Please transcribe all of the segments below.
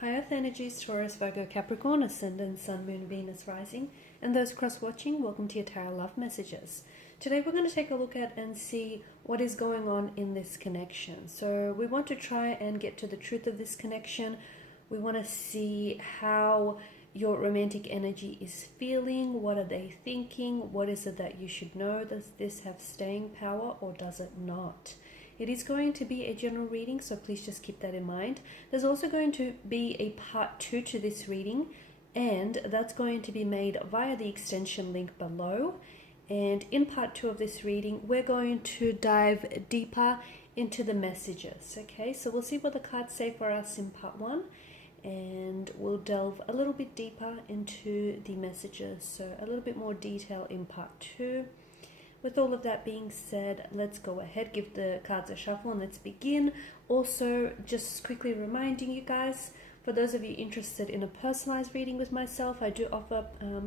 High Earth energies, Taurus, Virgo, Capricorn, Ascendant, Sun, Moon, Venus, Rising, and those cross-watching, welcome to your Tarot Love Messages. Today we're going to take a look at and see what is going on in this connection. So we want to try and get to the truth of this connection. We want to see how your romantic energy is feeling. What are they thinking? What is it that you should know? Does this have staying power or does it not? It is going to be a general reading, so please just keep that in mind. There's also going to be a part 2 to this reading, and that's going to be made via the extension link below. And in part 2 of this reading, we're going to dive deeper into the messages. Okay, so we'll see what the cards say for us in part 1, and we'll delve a little bit deeper into the messages, so a little bit more detail in part 2. With all of that being said, let's go ahead, give the cards a shuffle, and let's begin. Also, just quickly reminding you guys, for those of you interested in a personalized reading with myself, I do offer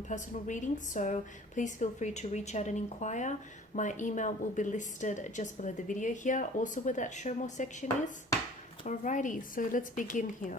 personal readings, so please feel free to reach out and inquire. My email will be listed just below the video here, also where that show more section is. Alrighty, so let's begin here.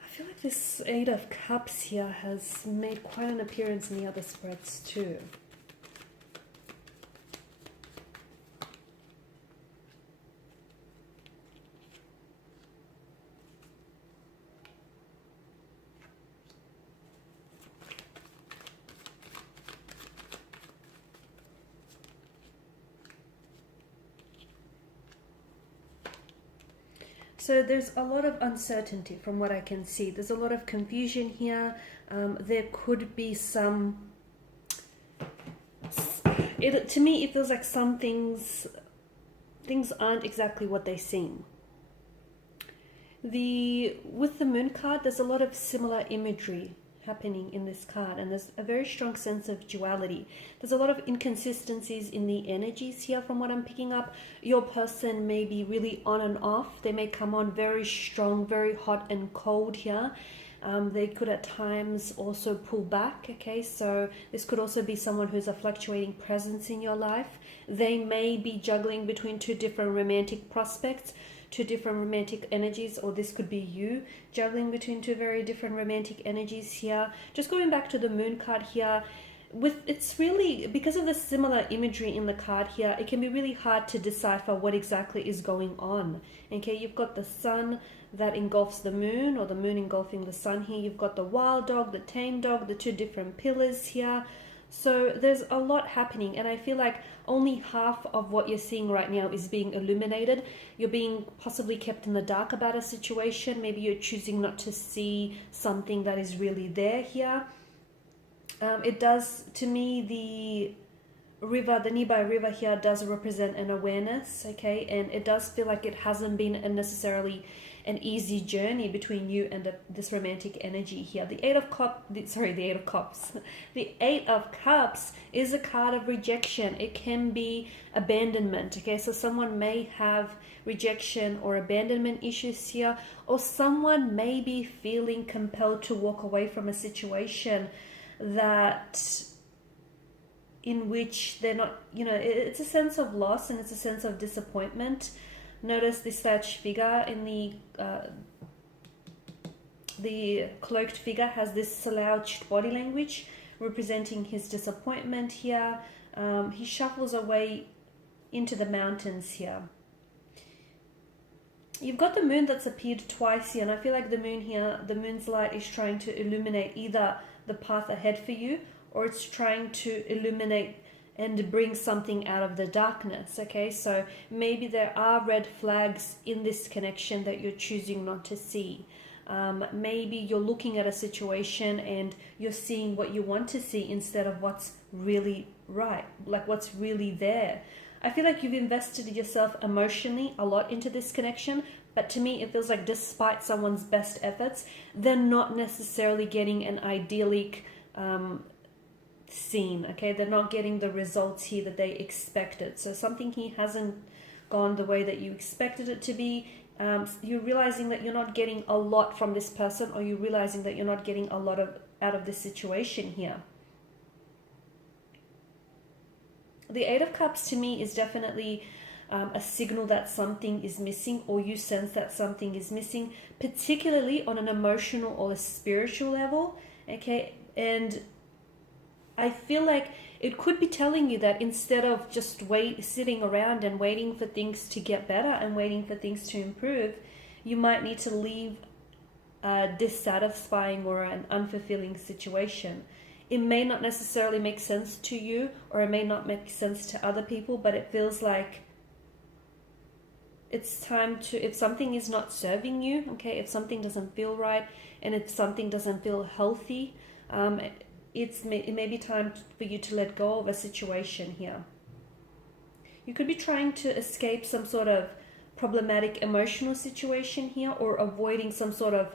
I feel like this Eight of Cups here has made quite an appearance in the other spreads too. So there's a lot of uncertainty from what I can see. There's a lot of confusion here. There could be some... to me, it feels like some things aren't exactly what they seem. With the Moon card, there's a lot of similar imagery happening in this card, and there's a very strong sense of duality. There's a lot of inconsistencies in the energies here from what I'm picking up. Your person may be really on and off. They may come on very strong, very hot and cold here. They could at times also pull back, okay? So this could also be someone who's a fluctuating presence in your life. They may be juggling between two different romantic prospects, two different romantic energies, or this could be you juggling between two very different romantic energies here. Just going back to the Moon card here, it's really, because of the similar imagery in the card here, it can be really hard to decipher what exactly is going on. Okay, you've got the Sun that engulfs the Moon, or the Moon engulfing the Sun here. You've got the wild dog, the tame dog, the two different pillars here. So there's a lot happening, and I feel like only half of what you're seeing right now is being illuminated. You're being possibly kept in the dark about a situation. Maybe you're choosing not to see something that is really there here. It does, to me, the nearby river here does represent an awareness, okay? And it does feel like it hasn't been necessarily an easy journey between you and this romantic energy here. The Eight of Cups. The Eight of Cups is a card of rejection. It can be abandonment, okay? So someone may have rejection or abandonment issues here, or someone may be feeling compelled to walk away from a situation in which they're not, it's a sense of loss and it's a sense of disappointment. Notice this Sag figure in the cloaked figure has this slouched body language representing his disappointment here. He shuffles away into the mountains here. You've got the Moon that's appeared twice here, and I feel like the Moon here, the Moon's light is trying to illuminate either the path ahead for you, or it's trying to illuminate and bring something out of the darkness, okay? So maybe there are red flags in this connection that you're choosing not to see. Maybe you're looking at a situation and you're seeing what you want to see instead of what's really right, like what's really there. I feel like you've invested yourself emotionally a lot into this connection, but to me it feels like despite someone's best efforts, they're not necessarily getting an idyllic scene. Okay, they're not getting the results here that they expected. So something here hasn't gone the way that you expected it to be. You're realizing that you're not getting a lot from this person, or you're realizing that you're not getting a lot out of this situation here. The Eight of Cups to me is definitely a signal that something is missing, or you sense that something is missing, particularly on an emotional or a spiritual level. Okay, and I feel like it could be telling you that instead of just sitting around and waiting for things to get better and waiting for things to improve, you might need to leave a dissatisfying or an unfulfilling situation. It may not necessarily make sense to you, or it may not make sense to other people, but it feels like it's time to, if something is not serving you, okay, if something doesn't feel right, and if something doesn't feel healthy, it may be time for you to let go of a situation here. You could be trying to escape some sort of problematic emotional situation here, or avoiding some sort of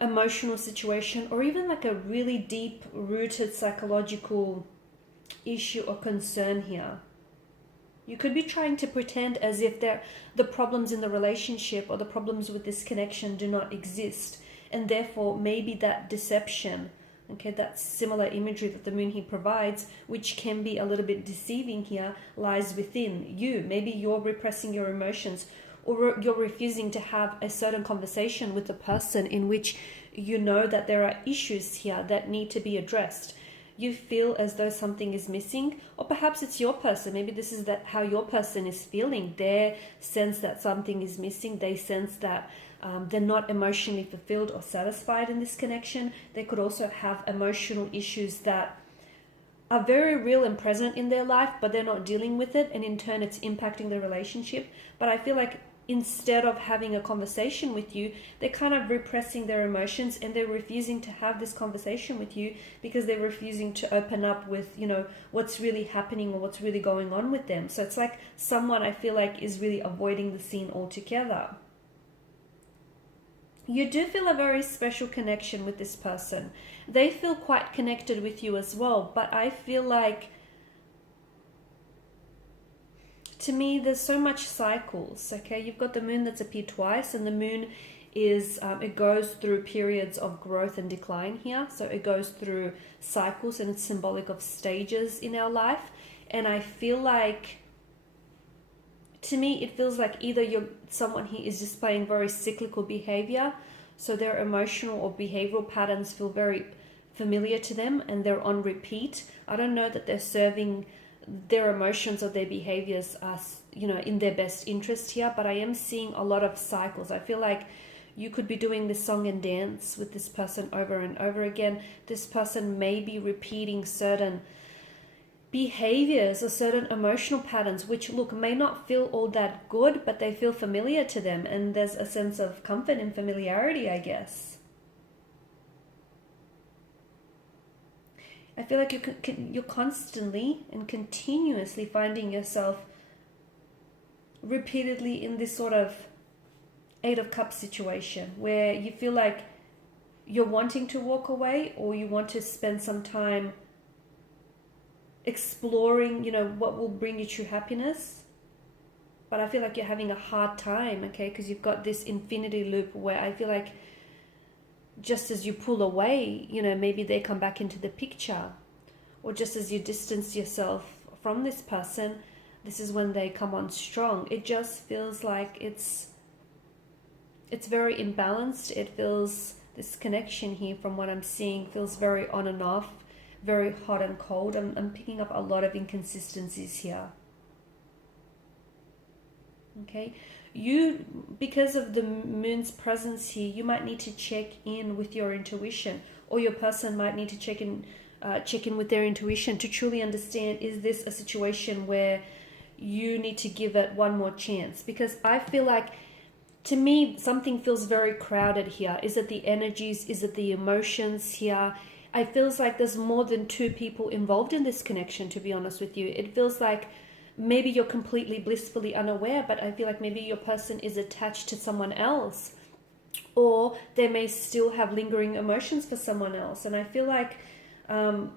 emotional situation, or even like a really deep rooted psychological issue or concern here. You could be trying to pretend as if the problems in the relationship or the problems with this connection do not exist, and therefore maybe that deception, okay, that similar imagery that the moon here provides, which can be a little bit deceiving here, lies within you. Maybe you're repressing your emotions, or you're refusing to have a certain conversation with the person in which you know that there are issues here that need to be addressed. You feel as though something is missing, or perhaps it's your person. Maybe this is how your person is feeling. They sense that something is missing. They sense that they're not emotionally fulfilled or satisfied in this connection. They could also have emotional issues that are very real and present in their life, but they're not dealing with it, and in turn it's impacting the relationship. But I feel like instead of having a conversation with you, they're kind of repressing their emotions, and they're refusing to have this conversation with you because they're refusing to open up with, what's really happening or what's really going on with them. So it's like someone, I feel like, is really avoiding the scene altogether. You do feel a very special connection with this person. They feel quite connected with you as well, but I feel like, to me, there's so much cycles, okay? You've got the moon that's appeared twice, and the moon is, it goes through periods of growth and decline here. So it goes through cycles, and it's symbolic of stages in our life. And I feel like, to me, it feels like either someone here is displaying very cyclical behavior, so their emotional or behavioral patterns feel very familiar to them and they're on repeat. I don't know that they're serving their emotions or their behaviors as, in their best interest here, but I am seeing a lot of cycles. I feel like you could be doing this song and dance with this person over and over again. This person may be repeating certain behaviors or certain emotional patterns, which may not feel all that good, but they feel familiar to them, and there's a sense of comfort and familiarity, I guess. I feel like you're constantly and continuously finding yourself repeatedly in this sort of Eight of Cups situation where you feel like you're wanting to walk away, or you want to spend some time exploring, what will bring you true happiness. But I feel like you're having a hard time, okay, because you've got this infinity loop where I feel like just as you pull away, maybe they come back into the picture, or just as you distance yourself from this person, this is when they come on strong. It just feels like it's very imbalanced. It feels, this connection here, from what I'm seeing, feels very on and off, very hot and cold. I'm picking up a lot of inconsistencies here. Okay, because of the moon's presence here, you might need to check in with your intuition, or your person might need to check in with their intuition to truly understand, is this a situation where you need to give it one more chance? Because I feel like, to me, something feels very crowded here. Is it the energies? Is it the emotions here? It feels like there's more than two people involved in this connection, to be honest with you. It feels like maybe you're completely blissfully unaware, but I feel like maybe your person is attached to someone else, or they may still have lingering emotions for someone else. And I feel like the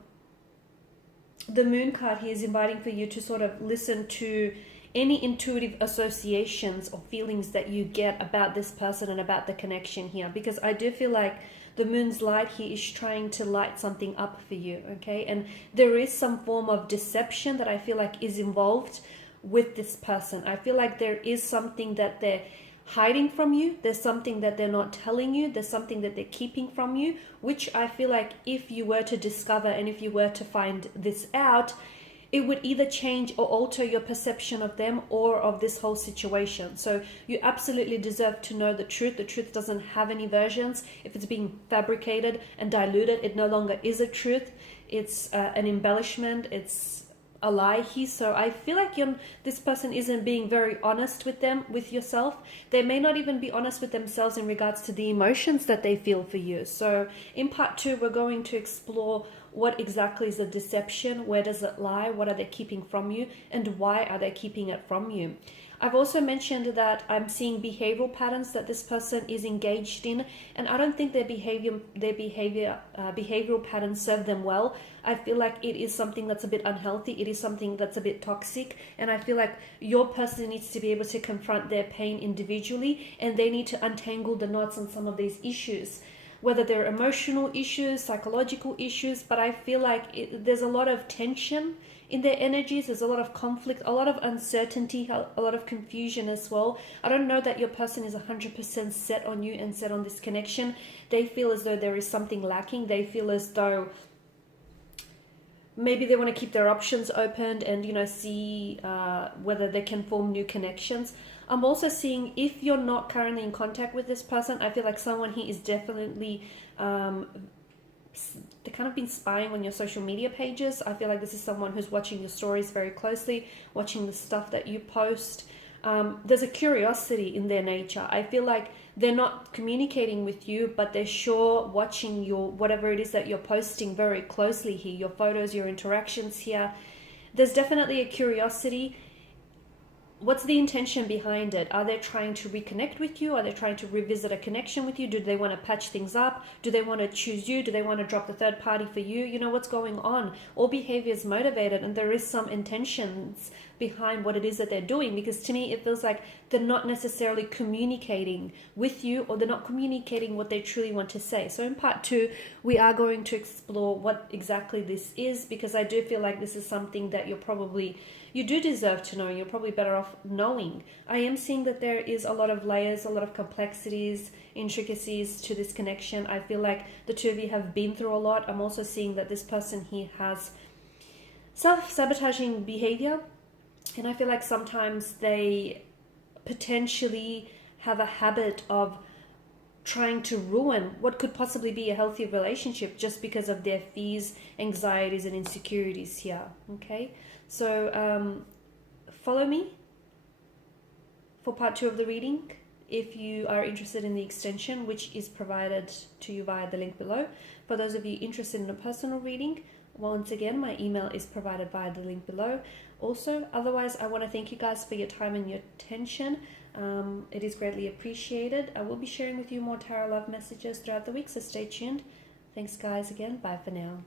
moon card here is inviting for you to sort of listen to any intuitive associations or feelings that you get about this person and about the connection here, because I do feel like the moon's light here is trying to light something up for you, okay? And there is some form of deception that I feel like is involved with this person. I feel like there is something that they're hiding from you. There's something that they're not telling you. There's something that they're keeping from you, which I feel like if you were to discover and if you were to find this out, it would either change or alter your perception of them or of this whole situation. So you absolutely deserve to know the truth. The truth doesn't have any versions. If it's being fabricated and diluted, it no longer is a truth. It's an embellishment. It's a lie here. So I feel like this person isn't being very honest with yourself. They may not even be honest with themselves in regards to the emotions that they feel for you. So in part 2, we're going to explore what exactly is the deception, where does it lie, what are they keeping from you, and why are they keeping it from you. I've also mentioned that I'm seeing behavioral patterns that this person is engaged in, and I don't think their behavioral patterns serve them well. I feel like it is something that's a bit unhealthy. It is something that's a bit toxic, and I feel like your person needs to be able to confront their pain individually, and they need to untangle the knots on some of these issues, whether they're emotional issues, psychological issues. But I feel like there's a lot of tension in their energies. There's a lot of conflict, a lot of uncertainty, a lot of confusion as well. I don't know that your person is 100% set on you and set on this connection. They feel as though there is something lacking. They feel as though maybe they want to keep their options open and, see whether they can form new connections. I'm also seeing, if you're not currently in contact with this person, I feel like someone here is definitely they kind of been spying on your social media pages. I feel like this is someone who's watching your stories very closely, watching the stuff that you post. There's a curiosity in their nature. I feel like they're not communicating with you, but they're sure watching your whatever it is that you're posting very closely here, your photos, your interactions here. There's definitely a curiosity. What's the intention behind it? Are they trying to reconnect with you? Are they trying to revisit a connection with you? Do they want to patch things up? Do they want to choose you? Do they want to drop the third party for you? You know, what's going on? All behavior is motivated, and there is some intentions behind what it is that they're doing, because to me it feels like they're not necessarily communicating with you, or they're not communicating what they truly want to say. So in part 2, we are going to explore what exactly this is, because I do feel like this is something that you do deserve to know. You're probably better off knowing. I am seeing that there is a lot of layers, a lot of complexities, intricacies to this connection. I feel like the two of you have been through a lot. I'm also seeing that this person here has self-sabotaging behavior, and I feel like sometimes they potentially have a habit of trying to ruin what could possibly be a healthy relationship just because of their fears, anxieties, and insecurities here. Okay, so follow me for part 2 of the reading if you are interested in the extension, which is provided to you via the link below. For those of you interested in a personal reading, once again, my email is provided via the link below. Also, otherwise, I want to thank you guys for your time and your attention. It is greatly appreciated. I will be sharing with you more tarot love messages throughout the week, so stay tuned. Thanks, guys, again. Bye for now.